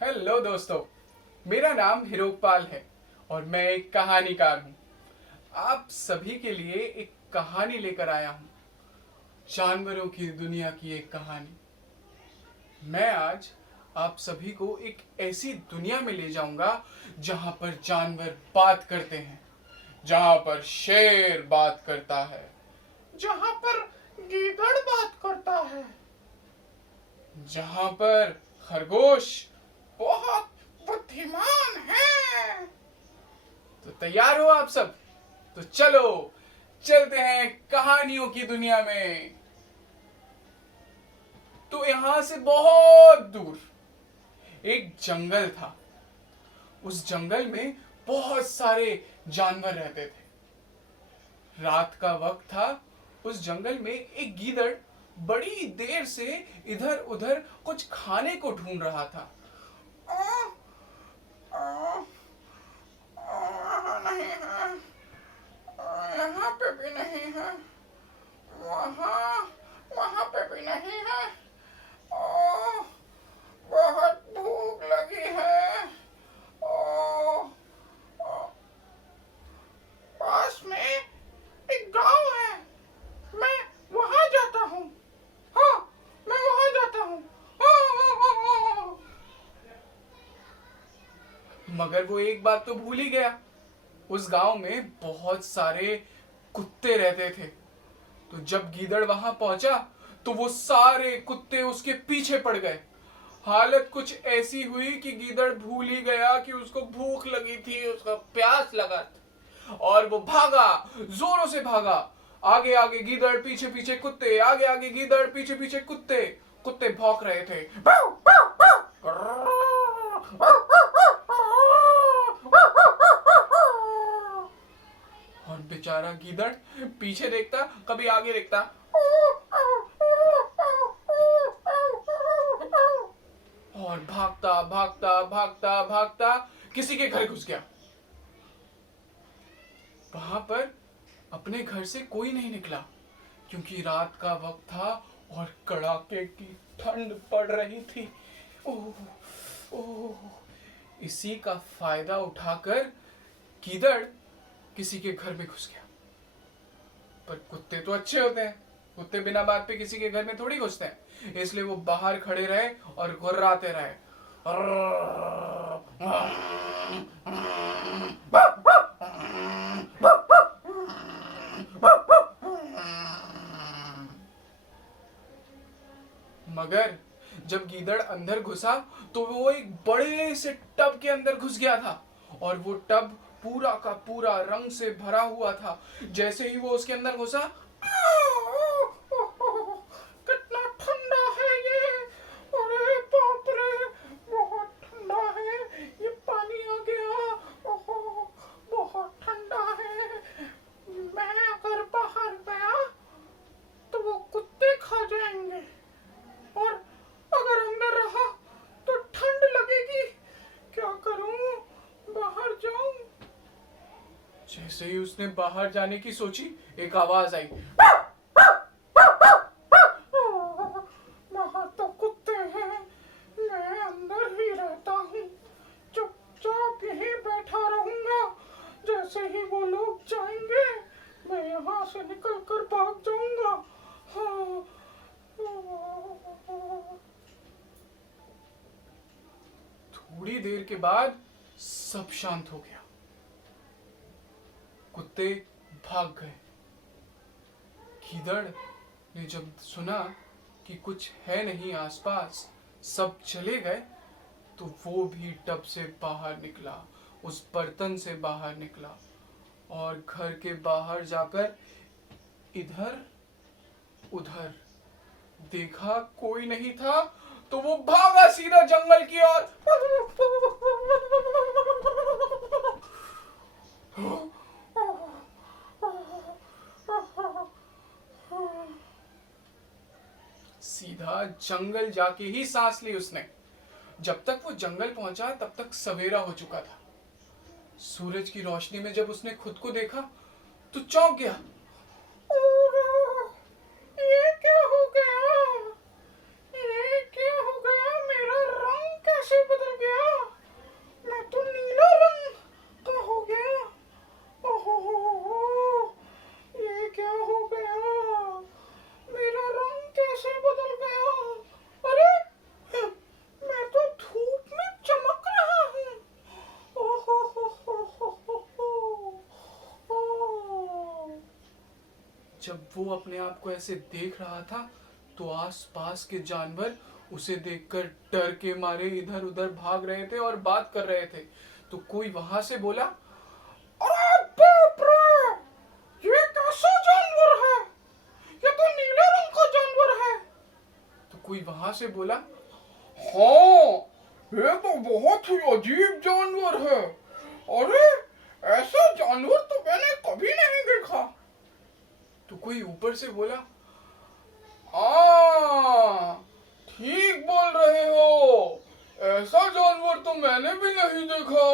Hello दोस्तों, मेरा नाम हिरोकपाल है और मैं एक कहानीकार हूँ। आप सभी के लिए एक कहानी लेकर आया हूँ, जानवरों की दुनिया की एक कहानी। मैं आज आप सभी को एक ऐसी दुनिया में ले जाऊंगा जहाँ पर जानवर बात करते हैं, जहाँ पर शेर बात करता है, जहाँ पर गीदड़ बात करता है, जहाँ पर खरगोश बहुत बुद्धिमान है। तो तैयार हो आप सब? तो चलो चलते हैं कहानियों की दुनिया में। तो यहां से बहुत दूर एक जंगल था। उस जंगल में बहुत सारे जानवर रहते थे। रात का वक्त था। उस जंगल में एक गीदड़ बड़ी देर से इधर उधर कुछ खाने को ढूंढ रहा था। नहीं है, यहाँ पे भी नहीं है, वहाँ वहाँ पे भी नहीं है। ओह, बहुत भूख लगी है। ओह, ओह, पास में एक गांव है, मैं वहाँ जाता हूँ। हाँ, मैं वहाँ जाता हूँ। मगर वो एक बात तो भूल ही गया। उस गांव में बहुत सारे कुत्ते रहते थे। तो जब गीदड़ वहां पहुंचा तो वो सारे कुत्ते उसके पीछे पड़ गए। हालत कुछ ऐसी हुई कि गीदड़ भूल ही गया कि उसको भूख लगी थी, उसका प्यास लगा था, और वो भागा, जोरों से भागा। आगे आगे गीदड़, पीछे पीछे कुत्ते, आगे आगे गीदड़, पीछे पीछे कुत्ते। कुत्ते भौंक रहे थे। और बेचारा गीदड़ पीछे देखता, कभी आगे देखता, और भागता भागता भागता भागता किसी के घर घुस गया। वहां पर अपने घर से कोई नहीं निकला, क्योंकि रात का वक्त था और कड़ाके की ठंड पड़ रही थी। ओह ओह, इसी का फायदा उठाकर गीदड़ किसी के घर में घुस गया। पर कुत्ते तो अच्छे होते हैं, कुत्ते बिना बात पे किसी के घर में थोड़ी घुसते हैं। इसलिए वो बाहर खड़े रहे और गुर्राते रहे। मगर जब गीदड़ अंदर घुसा तो वो एक बड़े से टब के अंदर घुस गया था, और वो टब पूरा का पूरा रंग से भरा हुआ था। जैसे ही वो उसके अंदर घुसा, कितना ठंडा है ये! अरे बाप रे, बहुत ठंडा है, ये पानी आ गया। ओहो, बहुत ठंडा है। मैं अगर बाहर गया तो वो कुत्ते खा जाएंगे, और अगर अंदर रहा तो ठंड लगेगी। क्या करूं, बाहर जाऊं? जैसे ही उसने बाहर जाने की सोची, एक आवाज आई। बाहर तो कुत्ते हैं, मैं अंदर ही रहता हूँ, चुपचाप यहीं बैठा रहूंगा। जैसे ही वो लोग जाएंगे मैं यहाँ से निकल कर भाग जाऊंगा। हाँ। थोड़ी देर के बाद सब शांत हो गया। कुत्ते भाग गए। गीदड़ ने जब सुना कि कुछ है नहीं आसपास, सब चले गए, तो वो भी टब से बाहर निकला, उस बर्तन से बाहर निकला, और घर के बाहर जाकर इधर उधर देखा, कोई नहीं था। तो वो भागा सीधा जंगल की ओर। सीधा जंगल जाके ही सांस ली उसने। जब तक वो जंगल पहुंचा तब तक सवेरा हो चुका था। सूरज की रोशनी में जब उसने खुद को देखा तो चौंक गया। ये क्या हो गया? ये क्या हो गया? मेरा रंग कैसे बदल गया? वो अपने आप को ऐसे देख रहा था तो आसपास के जानवर उसे देखकर डर के मारे इधर उधर भाग रहे थे और बात कर रहे थे। तो कोई वहां से बोला, अरे बाप रे, ये कैसा जानवर है, ये तो नीले रंग का जानवर है। तो कोई वहां से बोला, हाँ, ये तो बहुत ही अजीब जानवर है, अरे ऐसा जानवर तो मैंने कभी नहीं देखा। तो कोई ऊपर से बोला, ठीक बोल रहे हो, ऐसा जानवर तो मैंने भी नहीं देखा।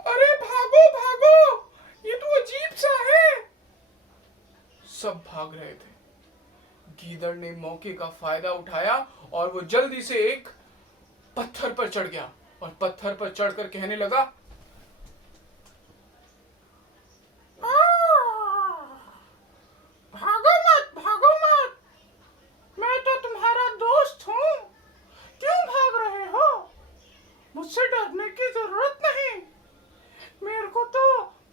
अरे भागो भागो, ये तो अजीब सा है। सब भाग रहे थे। गीदड़ ने मौके का फायदा उठाया और वो जल्दी से एक पत्थर पर चढ़ गया और पत्थर पर चढ़कर कहने लगा, भागो मत, भागो मत, मैं तो तुम्हारा दोस्त हूँ, क्यों भाग रहे हो? मुझसे डरने की जरूरत नहीं, मेरे को तो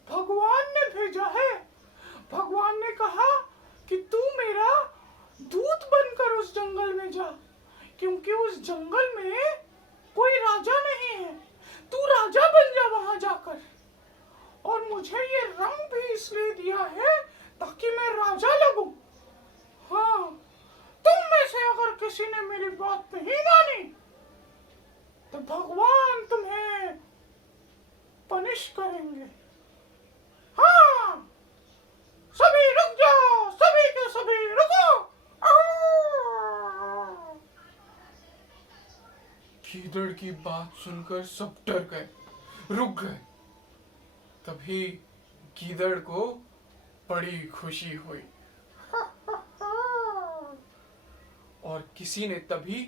भगवान ने भेजा है। भगवान ने कहा कि तू मेरा दूत बनकर उस जंगल में जा, क्योंकि उस जंगल में कोई राजा नहीं है, तू राजा बन जा वहां जाकर। और मुझे ये रंग भी इसलिए दिया है ताकि मैं राजा लगूं। हाँ, तुम में से अगर किसी ने मेरी बात नहीं मानी तो भगवान तुम्हें पनिश करेंगे। हाँ, सभी रुक जाओ, सभी के सभी रुको। गीदड़ की बात सुनकर सब डर गए, रुक गए। तभी गीदड़ को बड़ी खुशी हुई और किसी ने तभी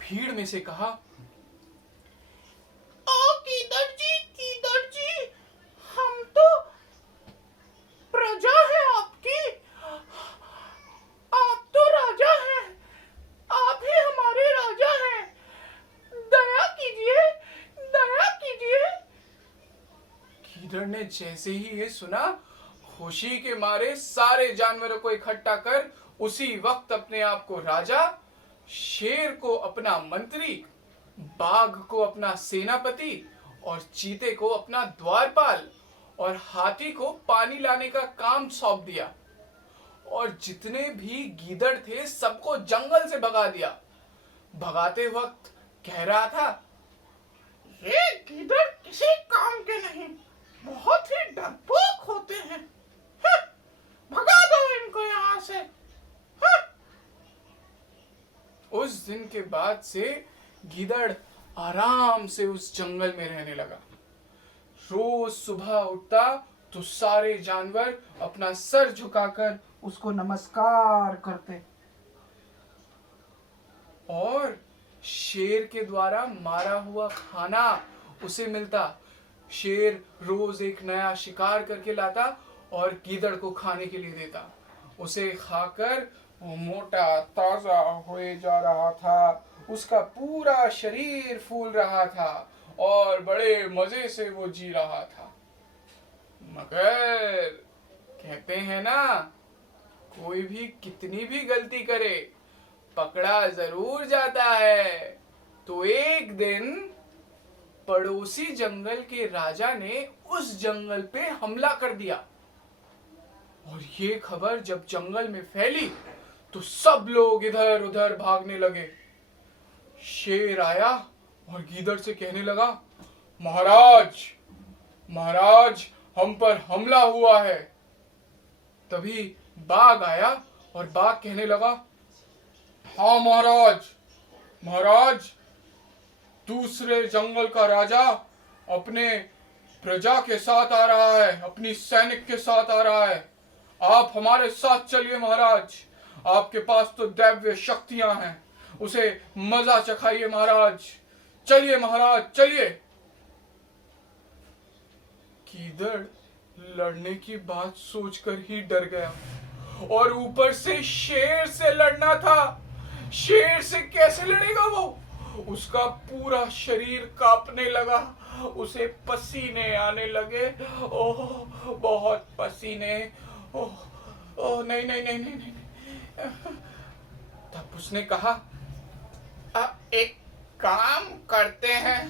भीड़ में से कहा, गीदड़ जी, हम तो प्रजा है आपकी, आप तो राजा हैं, आप ही हमारे राजा हैं, दया कीजिए, दया कीजिए। गीदड़ ने जैसे ही ये सुना, खुशी के मारे सारे जानवरों को इकट्ठा कर उसी वक्त अपने आप को राजा, शेर को अपना मंत्री, बाघ को अपना सेनापति और चीते को अपना द्वारपाल और हाथी को पानी लाने का काम सौंप दिया। और जितने भी गीदड़ थे सबको जंगल से भगा दिया। भगाते वक्त कह रहा था, ये गीदड़ किसी काम के नहीं, बहुत ही डरपोक होते हैं, भगा दो इनको यहाँ से। उस दिन के बाद से गीदड़ आराम से उस जंगल में रहने लगा। रोज सुबह उठता तो सारे जानवर अपना सर झुकाकर उसको नमस्कार करते और शेर के द्वारा मारा हुआ खाना उसे मिलता। शेर रोज एक नया शिकार करके लाता और गीदड़ को खाने के लिए देता। उसे खाकर वो मोटा ताजा हुए जा रहा था, उसका पूरा शरीर फूल रहा था और बड़े मजे से वो जी रहा था। मगर कहते हैं ना, कोई भी कितनी भी गलती करे पकड़ा जरूर जाता है। तो एक दिन पड़ोसी जंगल के राजा ने उस जंगल पे हमला कर दिया और ये खबर जब जंगल में फैली तो सब लोग इधर उधर भागने लगे। शेर आया और गीदड़ से कहने लगा, महाराज, महाराज, हम पर हमला हुआ है। तभी बाघ आया और बाघ कहने लगा, हाँ महाराज, महाराज, दूसरे जंगल का राजा अपने प्रजा के साथ आ रहा है, अपनी सैनिक के साथ आ रहा है, आप हमारे साथ चलिए महाराज, आपके पास तो दैव्य शक्तियां हैं, उसे मजा चखाइए महाराज, चलिए महाराज चलिए। गीदड़ लड़ने की बात सोचकर ही डर गया और ऊपर से शेर से लड़ना था। शेर से कैसे लड़ेगा वो? उसका पूरा शरीर कांपने लगा, उसे पसीने आने लगे, ओह बहुत पसीने। ओह ओह नहीं नहीं नहीं नहीं नहीं नहीं। तब उसने कहा, एक काम करते हैं,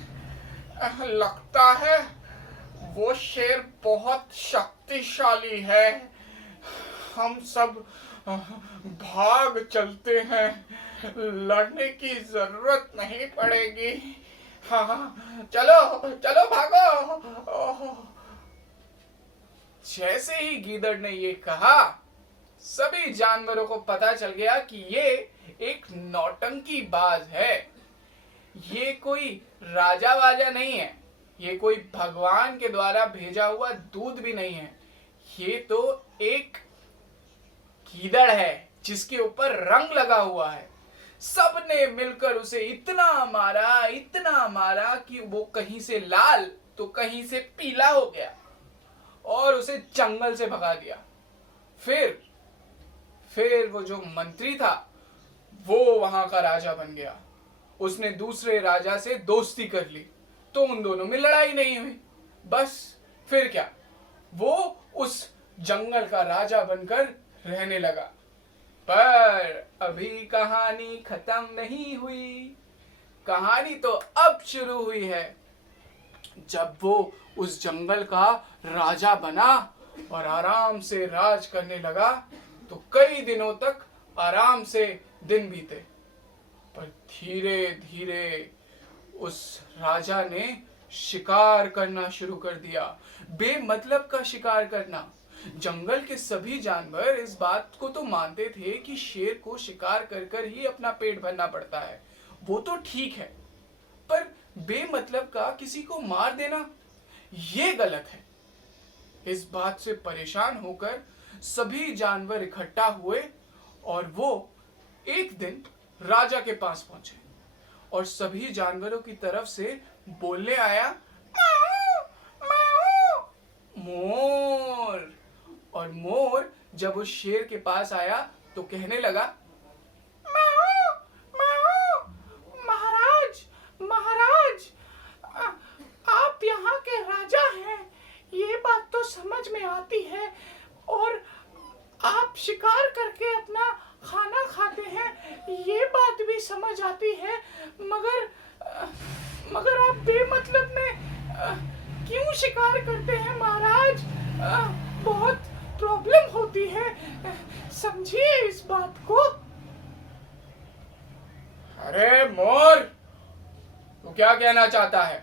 लगता है वो शेर बहुत शक्तिशाली है, हम सब भाग चलते हैं, लड़ने की जरूरत नहीं पड़ेगी। हाँ चलो चलो भागो। जैसे ही गीदड़ ने ये कहा, सभी जानवरों को पता चल गया कि ये एक नौटंकी बाज है, ये कोई राजा वाजा नहीं है, ये कोई भगवान के द्वारा भेजा हुआ दूत भी नहीं है, ये तो एक गीदड़ है जिसके ऊपर रंग लगा हुआ है। सबने मिलकर उसे इतना मारा कि वो कहीं से लाल तो कहीं से पीला हो गया और उसे जंगल से भगा दिया। फिर वो जो मंत्री था वो वहां का राजा बन गया। उसने दूसरे राजा से दोस्ती कर ली तो उन दोनों में लड़ाई नहीं हुई। बस फिर क्या, वो उस जंगल का राजा बनकर रहने लगा। पर अभी कहानी खत्म नहीं हुई, कहानी तो अब शुरू हुई है। जब वो उस जंगल का राजा बना और आराम से राज करने लगा तो कई दिनों तक आराम से दिन बीते। पर धीरे धीरे उस राजा ने शिकार करना शुरू कर दिया, बेमतलब का शिकार करना। जंगल के सभी जानवर इस बात को तो मानते थे कि शेर को शिकार कर कर ही अपना पेट भरना पड़ता है, वो तो ठीक है, पर बेमतलब का किसी को मार देना ये गलत है। इस बात से परेशान होकर सभी जानवर इकट्ठा हुए और वो एक दिन राजा के पास पहुंचे और सभी जानवरों की तरफ से बोलने आया, मोर। और मोर जब उस शेर के पास आया तो कहने लगा, महाराज महाराज, आप यहाँ के राजा हैं, ये बात तो समझ में आती है, और आप शिकार करके अपना खाना खाते हैं, ये बात भी समझ आती है, मगर आप बेमतलब में क्यों शिकार करते हैं महाराज? बहुत प्रॉब्लम होती है, समझिए इस बात को। अरे मोर, तू क्या कहना चाहता है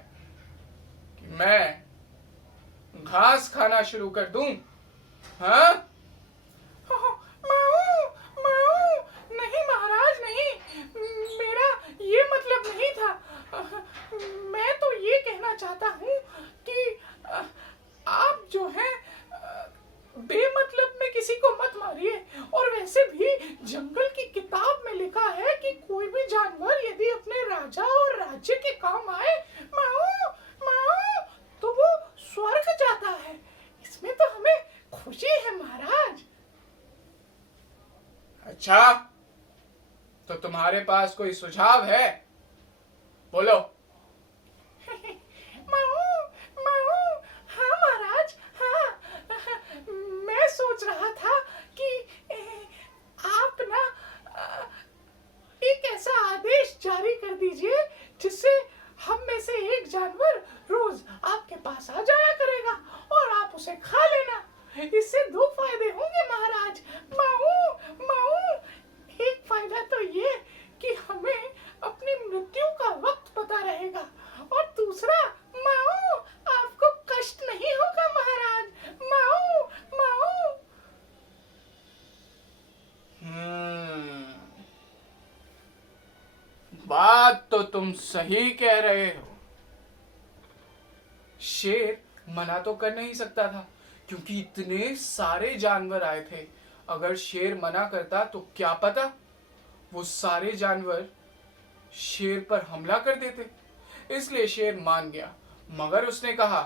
कि मैं घास खाना शुरू कर दूं? हाँ? नहीं महाराज नहीं, मेरा ये मतलब नहीं था। मैं तो ये कहना चाहता हूँ कि आप जो है बेमतलब में किसी को मत मारिए, और वैसे भी जंगल की किताब में लिखा है कि कोई भी जानवर यदि अपने राजा और राज्य के काम आए तो वो स्वर्ग जाता है, इसमें तो हमें खुशी है महाराज। अच्छा, तो तुम्हारे पास कोई सुझाव है? बोलो। हाँ महाराज, हाँ, मैं सोच रहा था कि आप ना एक ऐसा आदेश जारी कर दीजिए जिससे हम में से एक जानवर रोज आपके पास आ जाया करेगा और आप उसे खा लेना। इससे दो फायदे होंगे महाराज। एक फायदा तो ये कि हमें अपनी मृत्यु का वक्त पता रहेगा, और दूसरा आपको कष्ट नहीं होगा महाराज। बात तो तुम सही कह रहे हो। शेर मना तो कर नहीं सकता था क्योंकि इतने सारे जानवर आए थे। अगर शेर मना करता तो क्या पता वो सारे जानवर शेर पर हमला कर देते। इसलिए शेर मान गया, मगर उसने कहा,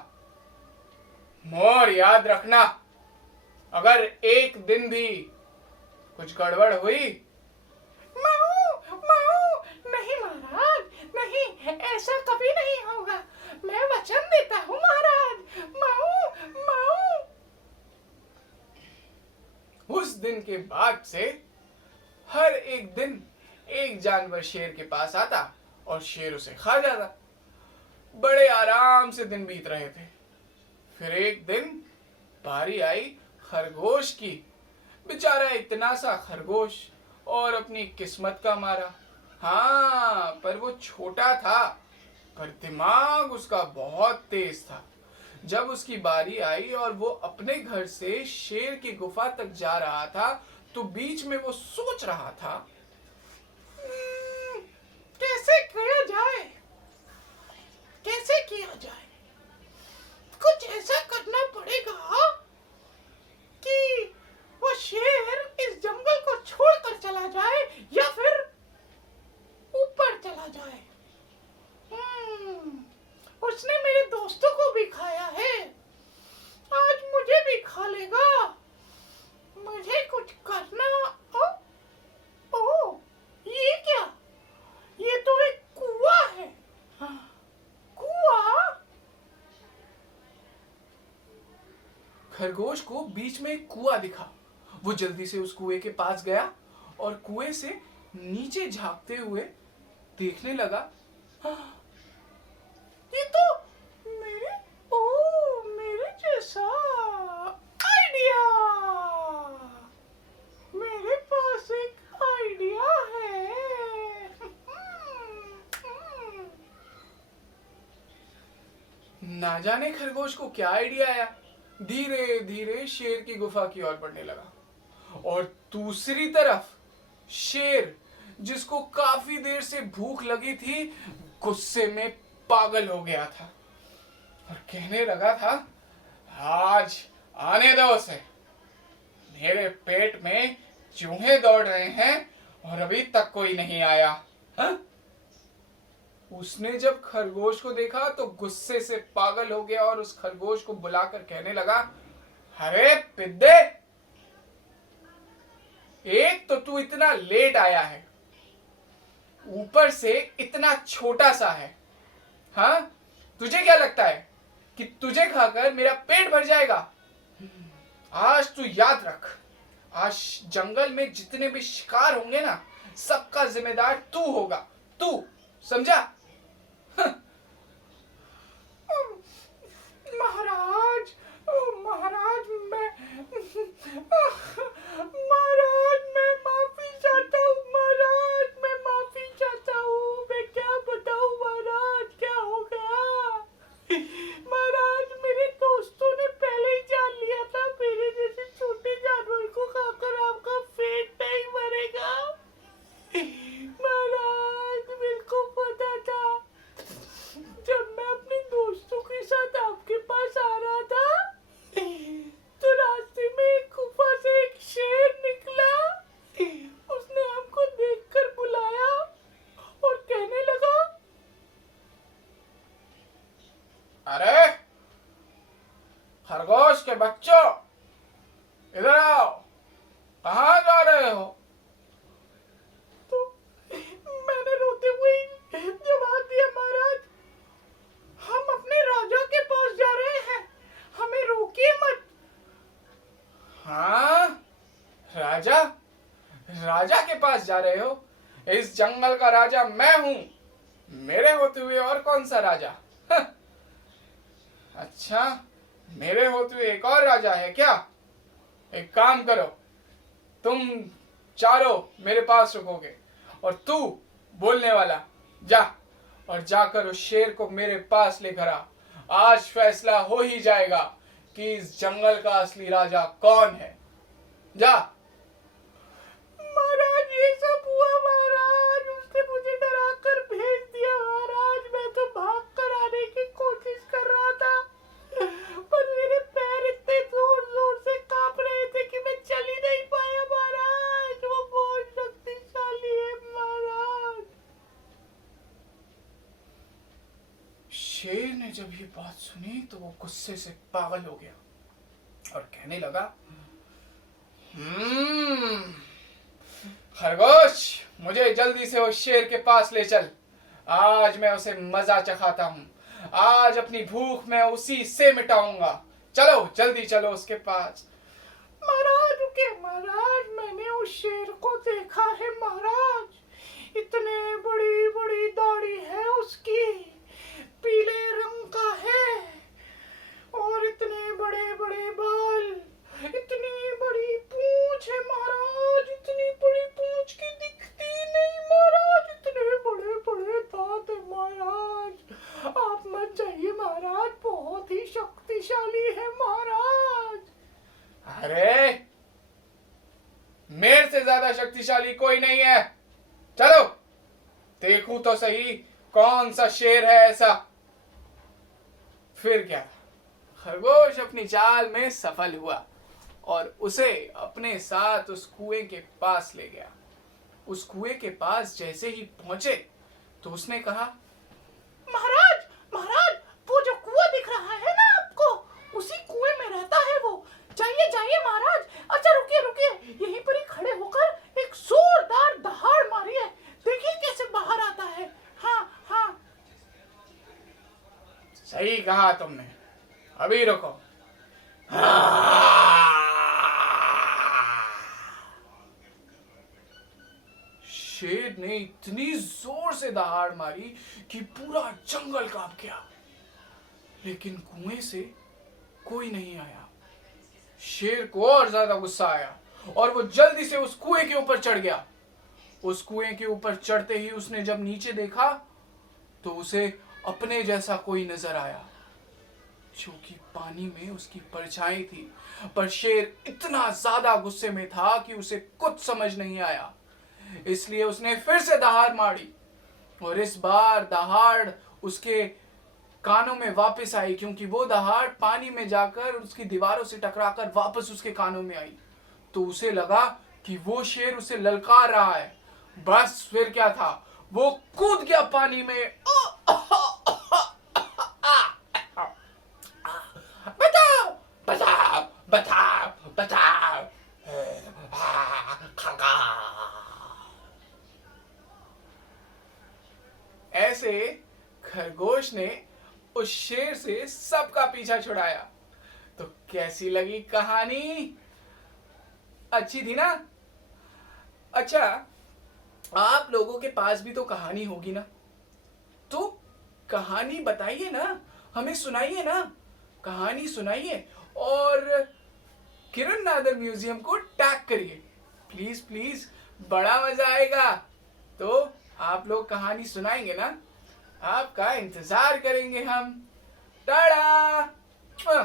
मोर याद रखना, अगर एक दिन भी कुछ गड़बड़ हुई। नहीं महाराज, नहीं, ऐसा कभी नहीं होगा, मैं वचन देता हूँ महाराज। उस दिन के बाद से हर एक दिन एक जानवर शेर के पास आता और शेर उसे खा जाता। बड़े आराम से दिन बीत रहे थे। फिर एक दिन बारी आई खरगोश की। बेचारा इतना सा खरगोश और अपनी किस्मत का मारा। हाँ, पर वो छोटा था, पर दिमाग उसका बहुत तेज था। जब उसकी बारी आई और वो अपने घर से शेर की गुफा तक जा रहा था, तो बीच में वो सोच रहा था, कैसे किया जाए, कैसे किया जाए? कुछ ऐसा करना पड़ेगा कि वो शेर इस जंगल को छोड़कर चला जाए या फिर ऊपर चला जाए। उसने मेरे दोस्तों को भी खाया है, आज मुझे भी खा लेगा। मुझे कुछ करना। ओ, ये क्या? ये तो एक कुआं है। कुआं? खरगोश को बीच में एक कुआं दिखा। वो जल्दी से उस कुएं के पास गया और कुएं से नीचे झांकते हुए देखने लगा। ये तो मेरे जैसा आइडिया। मेरे पास एक आइडिया है। ना जाने खरगोश को क्या आइडिया आया। धीरे धीरे शेर की गुफा की ओर बढ़ने लगा और दूसरी तरफ शेर, जिसको काफी देर से भूख लगी थी, गुस्से में पागल हो गया था और कहने लगा था, आज आने दो उसे। मेरे पेट में चूहे दौड़ रहे हैं और अभी तक कोई नहीं आया। हा? उसने जब खरगोश को देखा तो गुस्से से पागल हो गया और उस खरगोश को बुलाकर कहने लगा, अरे पिद्दे, एक तो तू इतना लेट आया है, ऊपर से इतना छोटा सा है। हाँ, तुझे क्या लगता है कि तुझे खाकर मेरा पेट भर जाएगा? आज तू याद रख, आज जंगल में जितने भी शिकार होंगे ना, सबका जिम्मेदार तू होगा। तू समझा? महाराज, महाराज मैं माफी चाहता हूँ। महाराज, मैं माफी चाहता हूँ। मैं क्या बताऊँ महाराज, क्या हो गया? महाराज, मेरे दोस्तों ने पहले ही जान लिया था, मेरे जैसे छोटे जानवर को खाकर आपका पेट नहीं भरेगा। महाराज, मेरे को पता था। जब मैं अपने दोस्तों के साथ आपके पास आ रहा था, तो रास्ते में एक गुफा से एक शेर निकला। उसने हमको देखकर बुलाया और कहने लगा, अरे खरगोश के बच्चों, इधर आओ, कहाँ जा रहे हो? तो मैंने रोते हुए जवाब दिया, महाराज, हम अपने राजा के पास जा रहे हैं, हमें रोकिए मत। हाँ, राजा? राजा के पास जा रहे हो? इस जंगल का राजा मैं हूं, मेरे होते हुए और कौन सा राजा? अच्छा, मेरे होते हुए एक और राजा है क्या? एक काम करो, तुम चारों मेरे पास रुकोगे और तू बोलने वाला जा, और जाकर उस शेर को मेरे पास लेकर आ। आज फैसला हो ही जाएगा कि इस जंगल का असली राजा कौन है। जा। महाराज, ये सब हुआ महाराज, उसने मुझे डरा कर भेज दिया महाराज। मैं तो भाग कर आने की कोशिश कर रहा था, पर मेरे पैर इतने जोर जोर से कांप रहे थे कि मैं चल ही नहीं पाया महाराज। वो बहुत शक्तिशाली है महाराज। शेर ने जब ये बात सुनी तो वो गुस्से से पागल हो गया और कहने लगा, खरगोश, मुझे जल्दी से उस शेर के पास ले चल। आज मैं उसे मजा चखाता हूँ। आज अपनी भूख मैं उसी से मिटाऊंगा। चलो, जल्दी चलो उसके पास। महाराज रुके, महाराज शेर को देखा है महाराज, इतने बड़ी बड़ी दाढ़ी है उसकी, पीले रंग का है और इतने बड़े बड़े बाल, इतनी बड़ी पूंछ है महाराज, इतनी बड़ी पूंछ की दिखती नहीं महाराज, इतने बड़े बड़े दांत है महाराज। आप मत जाइए महाराज, बहुत ही शक्तिशाली है महाराज। अरे मेरे से ज्यादा शक्तिशाली कोई नहीं है, चलो देखूं तो सही कौन सा शेर है ऐसा। फिर क्या, खरगोश अपनी चाल में सफल हुआ और उसे अपने साथ उस कुएं के पास ले गया। उस कुएं के पास जैसे ही पहुंचे तो उसने कहा, महाराज महाराज, वो जो कुआं दिख रहा है ना आपको, उसी कुएं में रहता है वो। जाइए जाइए महाराज। अच्छा रुकिए रुकिए, यहीं पर ही खड़े होकर एक जोरदार दहाड़ मारिए, देखिए कैसे बाहर आता है। हाँ हाँ। सही कहा तुमने, अभी रुको। शेर ने इतनी जोर से दहाड़ मारी कि पूरा जंगल कांप गया, लेकिन कुएं से कोई नहीं आया। शेर को और ज्यादा गुस्सा आया और वो जल्दी से उस कुएं के ऊपर चढ़ गया। उस कुएं के ऊपर चढ़ते ही उसने जब नीचे देखा तो उसे अपने जैसा कोई नजर आया, जो कि पानी में उसकी परछाई थी। पर शेर इतना ज्यादा गुस्से में था कि उसे कुछ समझ नहीं आया, इसलिए उसने फिर से दहाड़ मारी और इस बार दहाड़ उसके कानों में वापस आई, क्योंकि वो दहाड़ पानी में जाकर उसकी दीवारों से टकराकर वापस उसके कानों में आई। तो उसे लगा कि वो शेर उसे ललकार रहा है। बस फिर क्या था, वो कूद गया पानी में। बचाओ बचाओ बचाओ बचाओ। ऐसे खरगोश ने उस शेर से सबका पीछा छुड़ाया। तो कैसी लगी कहानी? अच्छी थी ना? अच्छा, आप लोगों के पास भी तो कहानी होगी ना, तो कहानी बताइए ना, हमें सुनाइए ना, कहानी सुनाइए और किरण नादर म्यूजियम को टैग करिए, प्लीज प्लीज, बड़ा मजा आएगा। तो आप लोग कहानी सुनाएंगे ना? आपका इंतजार करेंगे हम। टाटा।